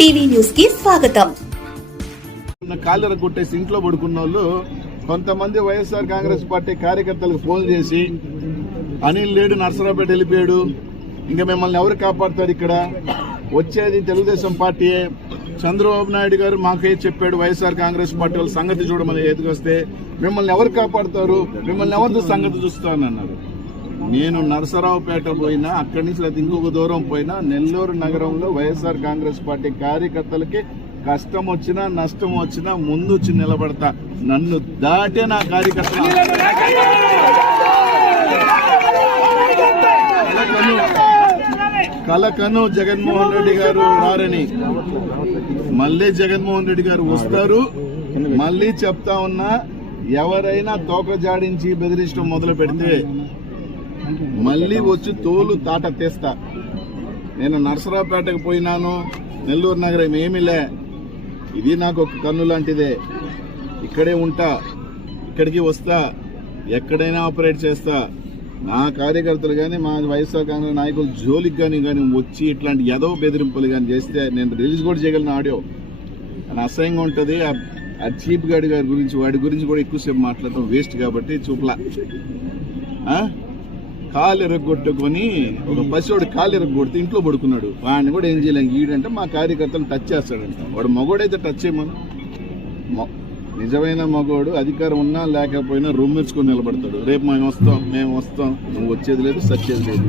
TV news కి స్వాగతం. కాళ్ళర కొట్టేసి ఇంట్లో పడుకున్న వాళ్ళు కొంతమంది వైఎస్ఆర్ కాంగ్రెస్ పార్టీ కార్యకర్తలకు ఫోన్ చేసి అనిల్ లేడు, నర్సరావుపేట వెళ్ళిపోయాడు, ఇంకా మిమ్మల్ని ఎవరు కాపాడుతారు, ఇక్కడ వచ్చేది తెలుగుదేశం పార్టీయే, చంద్రబాబు నాయుడు గారు మాకే చెప్పాడు వైఎస్ఆర్ కాంగ్రెస్ పార్టీ వాళ్ళ సంగతి చూడమని ఎదుకొస్తే మిమ్మల్ని ఎవరు కాపాడుతారు, మిమ్మల్ని ఎవరితో సంగతి చూస్తానన్నారు. నేను నర్సరావుపేట పోయినా, అక్కడి నుంచి లేదా ఇంకొక దూరం పోయినా, నెల్లూరు నగరంలో వైఎస్ఆర్ కాంగ్రెస్ పార్టీ కార్యకర్తలకి కష్టం వచ్చినా నష్టం వచ్చినా ముందు వచ్చి నిలబడతా. నన్ను దాటే నా కార్యకర్తలు కలకను జగన్మోహన్ రెడ్డి గారు రారని, మళ్ళీ జగన్మోహన్ రెడ్డి గారు వస్తారు. మళ్ళీ చెప్తా ఉన్నా, ఎవరైనా తోక జాడించి బెదిరించడం మొదలు పెడితే మళ్ళీ వచ్చి తోలు తాట తీస్తా. నేను నర్సరావుపేటకు పోయినాను, నెల్లూరు నగరం ఏమిలే, ఇది నాకు ఒక కన్ను లాంటిదే, ఇక్కడే ఉంటా, ఇక్కడికి వస్తా, ఎక్కడైనా ఆపరేట్ చేస్తా. నా కార్యకర్తలు కానీ మా వైఎస్ఆర్ కాంగ్రెస్ నాయకులు జోలికి కానీ వచ్చి ఇట్లాంటి ఏదో బెదిరింపులు కానీ చేస్తే నేను రిలీజ్ కూడా చేయగలను. ఆడియో అని అసహ్యంగా ఉంటుంది. ఆ చీప్ గాడి గారి గురించి, వాడి గురించి కూడా ఎక్కువసేపు మాట్లాడటం వేస్ట్ కాబట్టి చూపలా. కాలు ఎరగొట్టుకొని ఒక పసివాడు కాలు ఎరగొడితే ఇంట్లో పడుకున్నాడు, వాడిని కూడా ఏం చేయలేం. ఈడంటే మా కార్యకర్తలు టచ్ చేస్తాడంట. వాడు మగోడైతే టచ్ చేయమను. నిజమైన మగోడు అధికారం ఉన్నా లేకపోయినా రొమ్మెర్చుకొని నిలబడతాడు. రేపు మేము వస్తాం నువ్వు వచ్చేది లేదు, సచ్చేది లేదు.